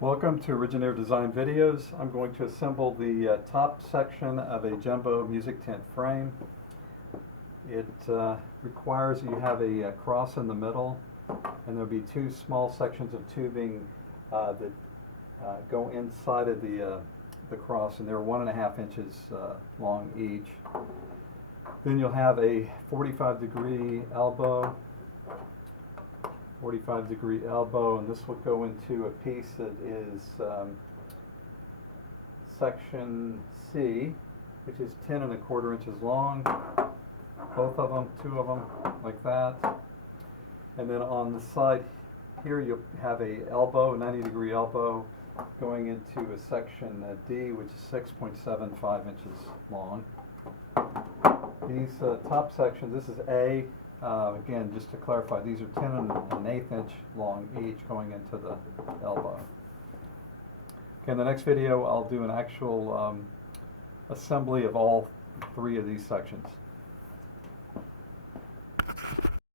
Welcome to Originator Design Videos. I'm going to assemble the top section of a jumbo music tent frame. It requires you have a cross in the middle, and there'll be two small sections of tubing that go inside of the cross, and they're 1.5 inches long each. Then you'll have a 45-degree elbow, and this will go into a piece that is section C, which is 10.25 inches long, both of them, two of them, like that. And then on the side here you'll have a 90-degree elbow going into a section D, which is 6.75 inches long. These top sections, this is A. Again, just to clarify, these are 10.1/8 inch long each going into the elbow. Okay, in the next video I'll do an actual assembly of all three of these sections.